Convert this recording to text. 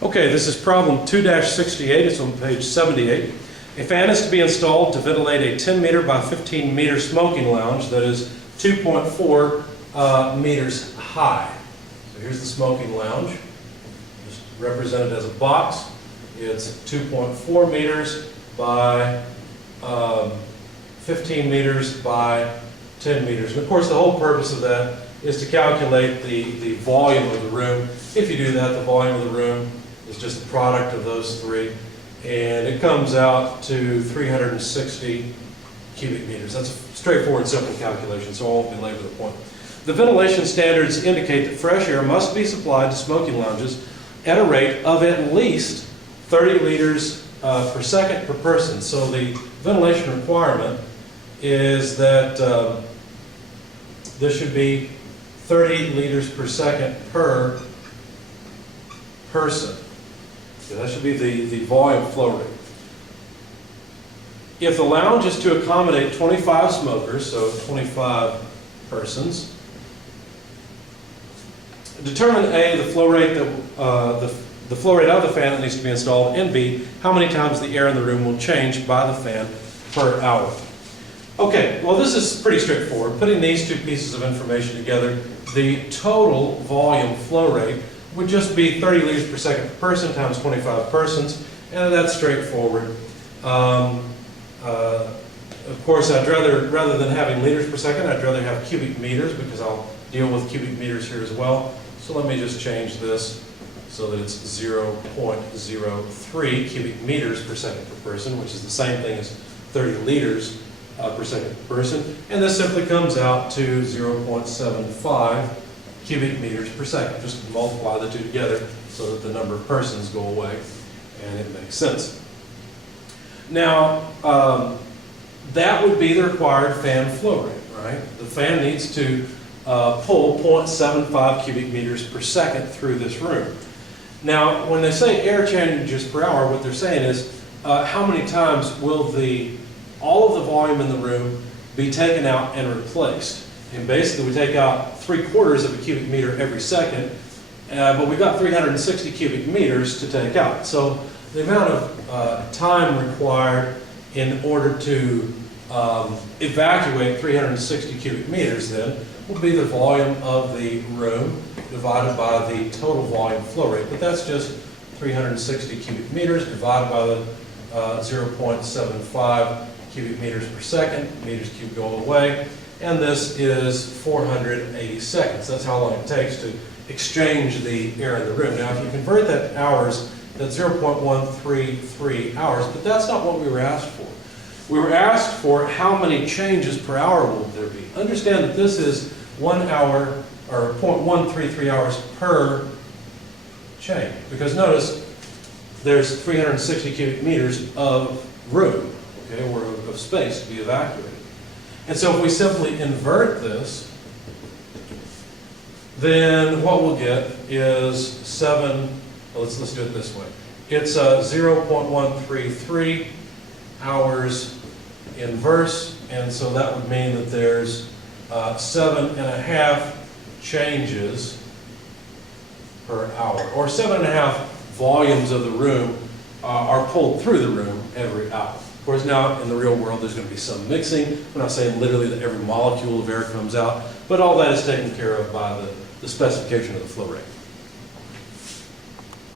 Okay, this is problem 2-68. It's on page 78. A fan is to be installed to ventilate a 10 meter by 15 meter smoking lounge that is 2.4 meters high. So here's the smoking lounge, just represented as a box. It's 2.4 meters by 15 meters by 10 meters. And of course, the whole purpose of that is to calculate the volume of the room. If you do that, the volume of the room is just the product of those three, and it comes out to 360 cubic meters. That's a straightforward, simple calculation, so I won't belabor the point. The ventilation standards indicate that fresh air must be supplied to smoking lounges at a rate of at least 30 liters per second per person. So the ventilation requirement is that this should be 30 liters per second per person. So that should be the volume flow rate. If the lounge is to accommodate 25 smokers, so 25 persons, determine A, the flow rate the flow rate of the fan that needs to be installed, and B, how many times the air in the room will change by the fan per hour. Okay, well this is pretty straightforward. Putting these two pieces of information together, the total volume flow rate would just be 30 liters per second per person times 25 persons, and that's straightforward. Of course, rather than having liters per second, I'd rather have cubic meters, because I'll deal with cubic meters here as well. So let me just change this so that it's 0.03 cubic meters per second per person, which is the same thing as 30 liters per second per person. And this simply comes out to 0.75 cubic meters per second. Just multiply the two together so that the number of persons go away, and it makes sense. Now, that would be the required fan flow rate, right? The fan needs to pull 0.75 cubic meters per second through this room. Now, when they say air changes per hour, what they're saying is how many times will all of the volume in the room be taken out and replaced. And basically we take out 3/4 of a cubic meter every second, but we've got 360 cubic meters to take out. So the amount of time required in order to evacuate 360 cubic meters then will be the volume of the room divided by the total volume flow rate. But that's just 360 cubic meters divided by the 0.75 cubic meters per second. Meters cubed go away. And this is 480 seconds. That's how long it takes to exchange the air in the room. Now, if you convert that to hours, that's 0.133 hours, but that's not what we were asked for. We were asked for how many changes per hour will there be. Understand that this is 1 hour, or 0.133 hours per change, because notice there's 360 cubic meters of room, okay, or of space to be evacuated. And so if we simply invert this, then what we'll get is let's do it this way. It's 0.133 hours inverse, and so that would mean that there's 7.5 changes per hour, or 7.5 volumes of the room are pulled through the room every hour. Of course, now in the real world there's going to be some mixing. We're not saying literally that every molecule of air comes out, but all that is taken care of by the specification of the flow rate.